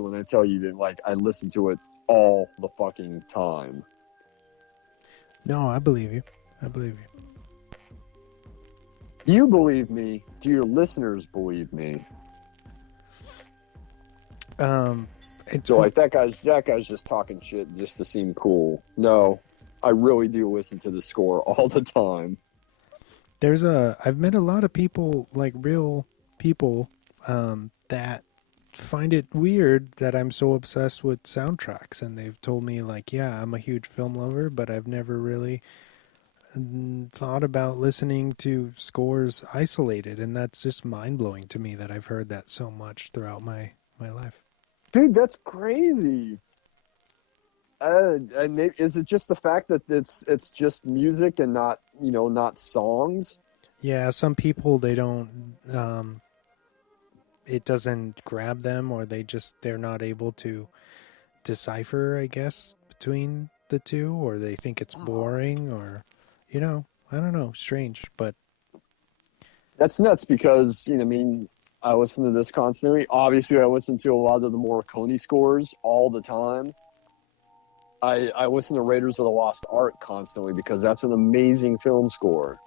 when I tell you that, like, I listen to it all the fucking time. No, I believe you. I believe you. You believe me? Do your listeners believe me? It's So like that guy's just talking shit just to seem cool. No, I really do listen to the score all the time. I've met a lot of people, like real people, that find it weird that I'm so obsessed with soundtracks, and they've told me like, yeah, I'm a huge film lover, but I've never really thought about listening to scores isolated, and that's just mind-blowing to me that I've heard that so much throughout my life. Dude, that's crazy. And is it just the fact that it's just music and not, not songs? Yeah, some people, they don't it doesn't grab them, or they're not able to decipher, I guess, between the two, or they think it's boring, or I don't know, strange, but That's nuts because, I listen to this constantly. Obviously, I listen to a lot of the Morricone scores all the time. I listen to Raiders of the Lost Ark constantly because that's an amazing film score.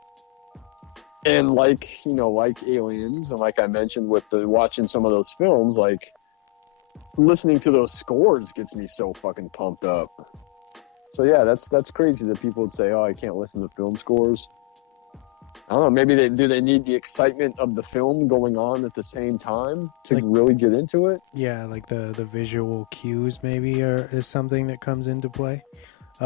And like Aliens, and like I mentioned with watching some of those films, like listening to those scores gets me so fucking pumped up. So yeah, that's crazy that people would say, "Oh, I can't listen to film scores." I don't know. Maybe they need the excitement of the film going on at the same time to really get into it. Yeah, like the visual cues maybe is something that comes into play.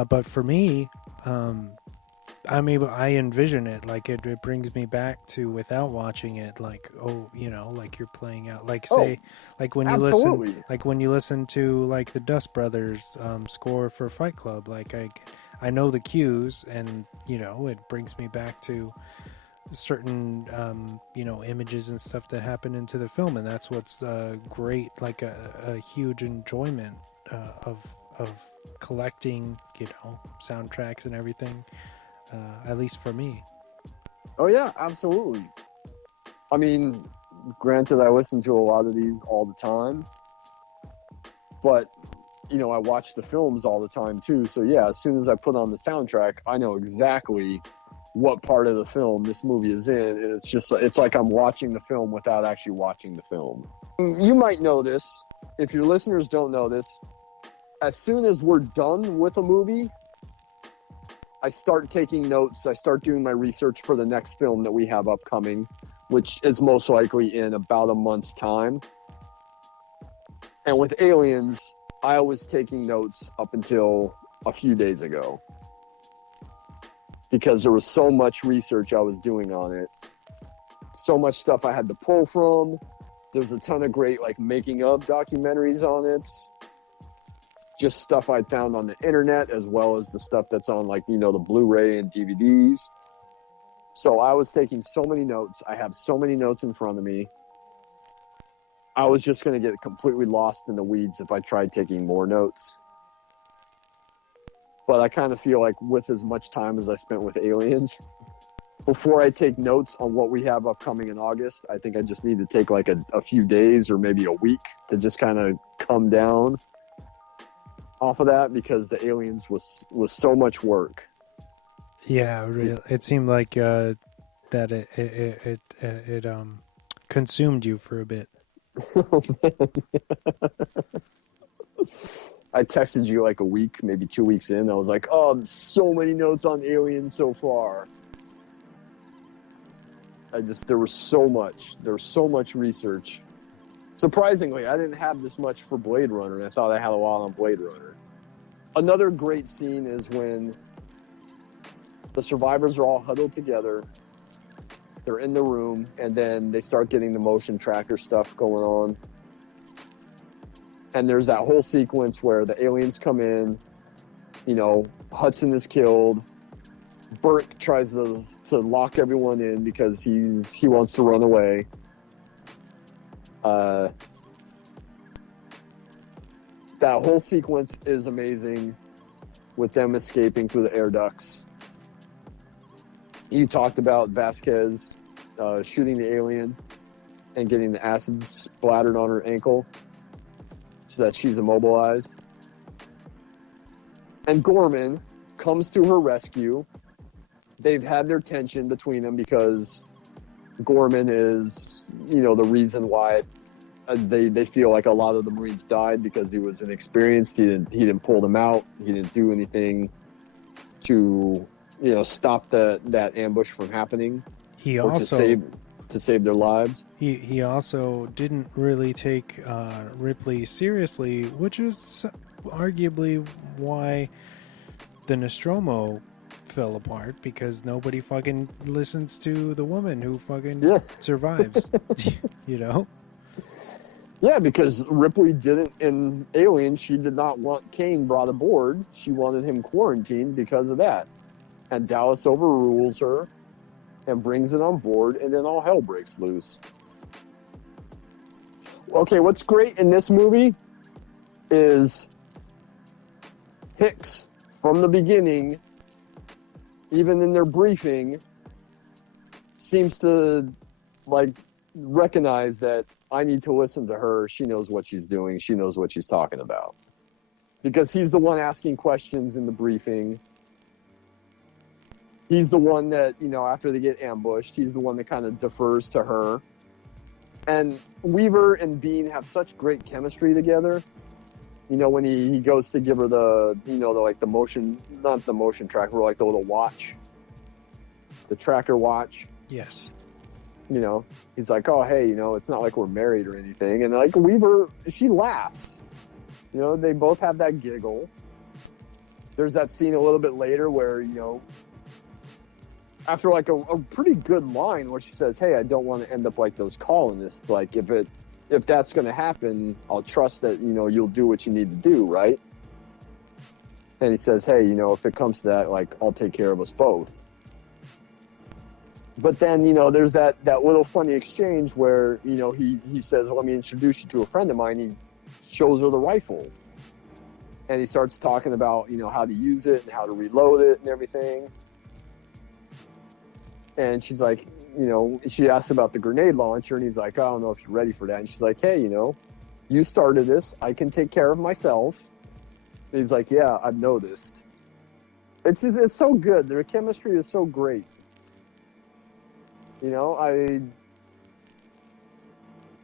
But for me, I envision it like it brings me back to, without watching it, like, oh, like you're playing out, like, say, like when you absolutely. listen to like the Dust Brothers score for Fight Club, like I know the cues, and it brings me back to certain images and stuff that happen into the film, and that's what's great, like a huge enjoyment of collecting soundtracks and everything, at least for me. Oh yeah, absolutely. I mean, granted, I listen to a lot of these all the time, but I watch the films all the time too. So yeah, as soon as I put on the soundtrack, I know exactly what part of the film this movie is in, and it's like I'm watching the film without actually watching the film. You might know this. If your listeners don't know this, as soon as we're done with a movie, I start taking notes. I start doing my research for the next film that we have upcoming, which is most likely in about a month's time. And with Aliens, I was taking notes up until a few days ago, because there was so much research I was doing on it. So much stuff I had to pull from. There's a ton of great making of documentaries on it. Just stuff I'd found on the internet, as well as the stuff that's on the Blu-ray and DVDs. So I was taking so many notes. I have so many notes in front of me. I was just going to get completely lost in the weeds if I tried taking more notes. But I kind of feel like with as much time as I spent with Aliens, before I take notes on what we have upcoming in August, I think I just need to take a few days or maybe a week to just kind of come down off of that, because the Aliens was so much work. Yeah, it seemed like that it consumed you for a bit. I texted you a week, maybe 2 weeks in. I was like, "Oh, so many notes on Aliens so far." There was so much research. Surprisingly, I didn't have this much for Blade Runner, and I thought I had a lot on Blade Runner. Another great scene is when the survivors are all huddled together. They're in the room, and then they start getting the motion tracker stuff going on. And there's that whole sequence where the aliens come in, Hudson is killed. Burt tries to lock everyone in because he wants to run away. That whole sequence is amazing, with them escaping through the air ducts. You talked about Vasquez shooting the alien and getting the acid splattered on her ankle. so that she's immobilized. And Gorman comes to her rescue. They've had their tension between them because Gorman is, the reason why they feel like a lot of the Marines died, because he was inexperienced. He didn't pull them out. He didn't do anything to, stop that ambush from happening. He or also to save their lives. He also didn't really take Ripley seriously, which is arguably why the Nostromo fell apart, because nobody fucking listens to the woman who fucking survives. Yeah, because Ripley didn't, in Alien, she did not want Kane brought aboard. She wanted him quarantined because of that. And Dallas overrules her and brings it on board, and then all hell breaks loose. Okay, what's great in this movie is Hicks, from the beginning, even in their briefing, seems to, recognize that I need to listen to her. She knows what she's doing. She knows what she's talking about. Because he's the one asking questions in the briefing. He's the one that, after they get ambushed, he's the one that kind of defers to her. And Weaver and Bean have such great chemistry together. When he goes to give her the motion, not the motion tracker, like the little watch, the tracker watch. Yes. He's like, oh, hey, it's not like we're married or anything. And Weaver, she laughs. They both have that giggle. There's that scene a little bit later where, after a pretty good line where she says, hey, I don't want to end up like those colonists. If that's going to happen, I'll trust that, you'll do what you need to do, right? And he says, hey, if it comes to that, I'll take care of us both. But then, there's that little funny exchange where, he says, let me introduce you to a friend of mine. He shows her the rifle. And he starts talking about, how to use it and how to reload it and everything. And she's like, she asks about the grenade launcher, and he's like, I don't know if you're ready for that. And she's like, hey, you started this. I can take care of myself. And he's like, yeah, I've noticed. It's so good. Their chemistry is so great.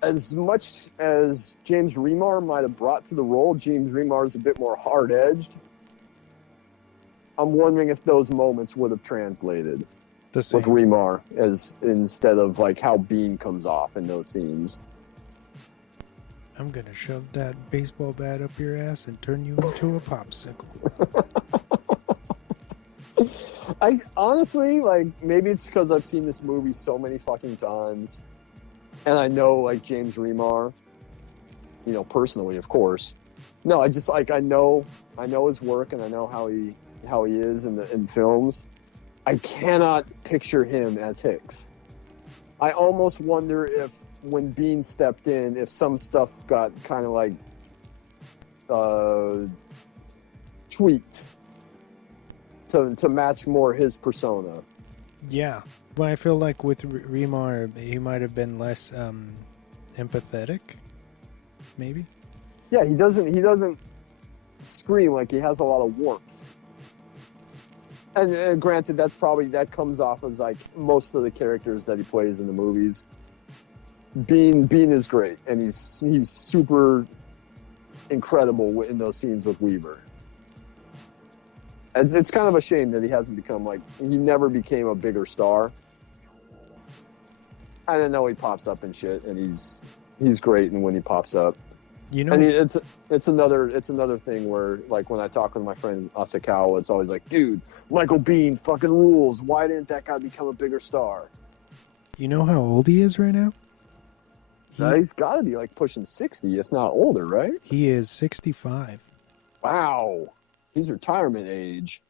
As much as James Remar might have brought to the role, James Remar is a bit more hard-edged. I'm wondering if those moments would have translated with Remar as instead of how Bean comes off in those scenes. I'm gonna shove that baseball bat up your ass and turn you into a popsicle. I honestly, maybe it's because I've seen this movie so many fucking times, and I know, James Remar, personally, of course. No, I just, I know his work, and I know how he is in films. I cannot picture him as Hicks. I almost wonder if, when Bean stepped in, if some stuff got kind of, tweaked to match more his persona. Yeah. Well, I feel like with Remar, he might have been less empathetic, maybe. Yeah, he doesn't scream like he has a lot of warmth. And granted, that comes off as most of the characters that he plays in the movies. Bean is great, and he's super incredible in those scenes with Weaver. It's kind of a shame that he hasn't become he never became a bigger star. I don't know, he pops up and shit, and he's great, and when he pops up, and it's another thing where when I talk with my friend Asakawa, it's always dude, Michael Biehn fucking rules. Why didn't that guy become a bigger star? You know how old he is right now? He's got to be pushing 60, if not older, right? He is 65. Wow. He's retirement age.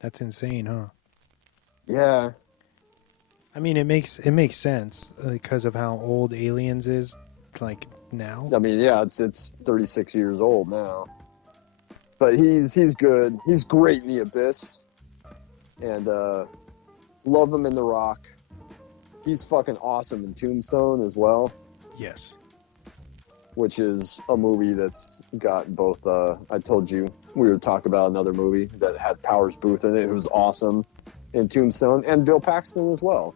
That's insane, huh? Yeah. I mean, it makes sense because of how old Aliens is, now. I mean, yeah, it's 36 years old now. But he's good. He's great in The Abyss. And love him in The Rock. He's fucking awesome in Tombstone as well. Yes. which is a movie that's got both. I told you we would talk about another movie that had Powers Booth in it, who was awesome in Tombstone, and Bill Paxton as well.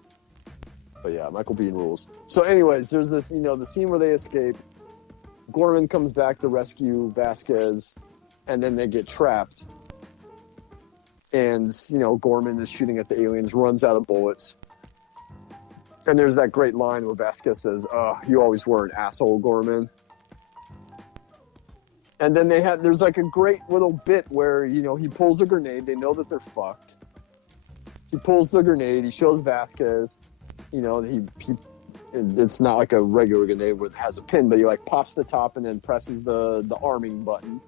But yeah, Michael Biehn rules. So anyways, there's this, the scene where they escape. Gorman comes back to rescue Vasquez, and then they get trapped. And, Gorman is shooting at the aliens, runs out of bullets. And there's that great line where Vasquez says, you always were an asshole, Gorman. And then there's like a great little bit where, he pulls a grenade. They know that they're fucked. He pulls the grenade. He shows Vasquez. It's not like a regular grenade where it has a pin, but he like pops the top and then presses the arming button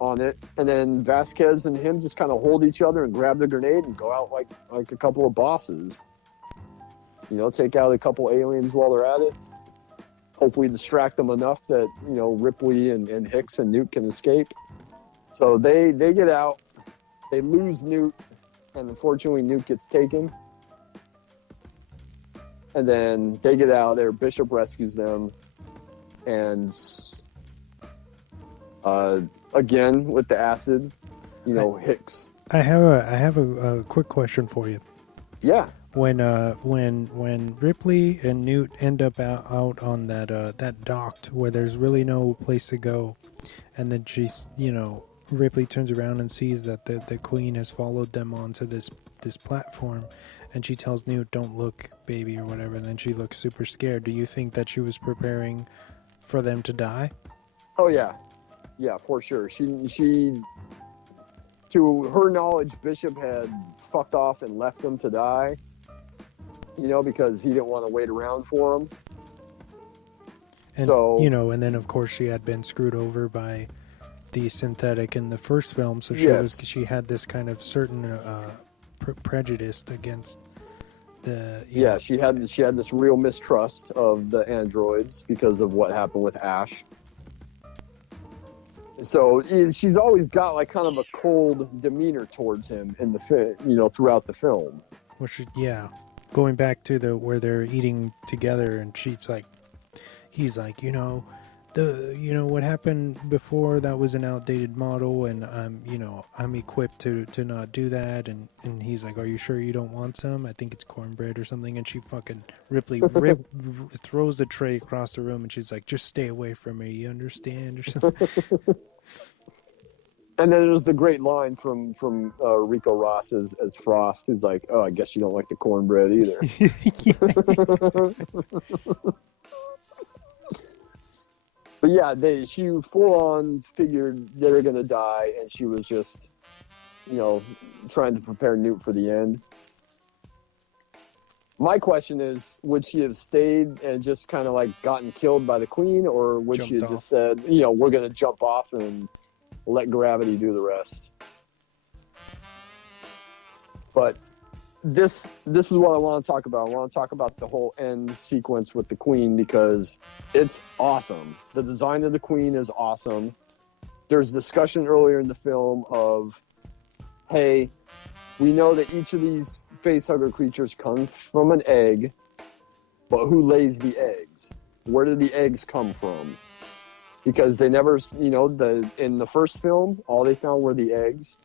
on it. And then Vasquez and him just kind of hold each other and grab the grenade and go out like a couple of bosses. Take out a couple aliens while they're at it. Hopefully distract them enough that, Ripley and Hicks and Newt can escape. So they get out. They lose Newt. And unfortunately, Newt gets taken. And then they get out there. Bishop rescues them. And again, with the acid, Hicks. I have a quick question for you. Yeah. When Ripley and Newt end up out on that dock where there's really no place to go, and then she's Ripley turns around and sees that the Queen has followed them onto this platform, and she tells Newt, "Don't look, baby," or whatever, and then she looks super scared. Do you think that she was preparing for them to die? Oh yeah, for sure. She to her knowledge, Bishop had fucked off and left them to die. Because he didn't want to wait around for them. And, so and then of course she had been screwed over by the synthetic in the first film, so she had this kind of certain prejudice against the. She had this real mistrust of the androids because of what happened with Ash. So she's always got like kind of a cold demeanor towards him in the throughout the film. Which going back to where they're eating together, and he's like, what happened before, that was an outdated model, and I'm equipped to not do that, and he's like, are you sure you don't want some? I think it's cornbread or something, and she fucking Ripley throws the tray across the room, and she's like, just stay away from me, you understand, or something. And then there's the great line from Rico Ross as Frost, who's like, "Oh, I guess you don't like the cornbread either." But she full on figured they were gonna die, and she was just, trying to prepare Newt for the end. My question is, would she have stayed and just kind of like gotten killed by the Queen, or would she have just said, we're gonna jump off and let gravity do the rest? But this is what I want to talk about. I want to talk about the whole end sequence with the Queen, because it's awesome. The design of the Queen is awesome. There's discussion earlier in the film of, hey, we know that each of these facehugger creatures comes from an egg, but who lays the eggs? Where do the eggs come from? Because they never, in the first film, all they found were the eggs.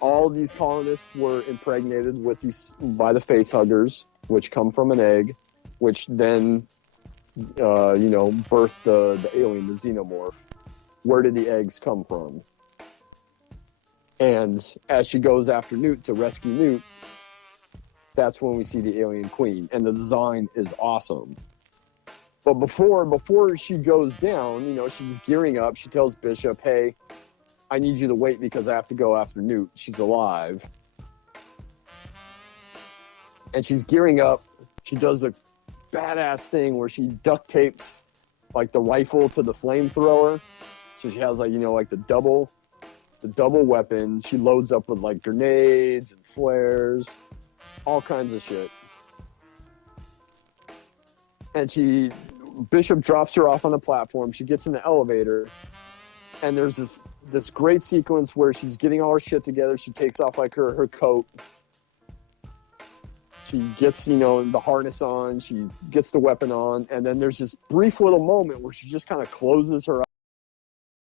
All these colonists were impregnated by the facehuggers, which come from an egg, which then, birthed the alien, the xenomorph. Where did the eggs come from? And as she goes after Newt to rescue Newt, that's when we see the alien Queen, and the design is awesome. But before she goes down, she's gearing up. She tells Bishop, hey, I need you to wait because I have to go after Newt. She's alive. And she's gearing up. She does the badass thing where she duct tapes like the rifle to the flamethrower. So she has like the double weapon. She loads up with like grenades and flares, all kinds of shit. And Bishop drops her off on the platform. She gets in the elevator, and there's this great sequence where she's getting all her shit together. She takes off like her coat, She gets, the harness on, she gets the weapon on, and then there's this brief little moment where she just kind of closes her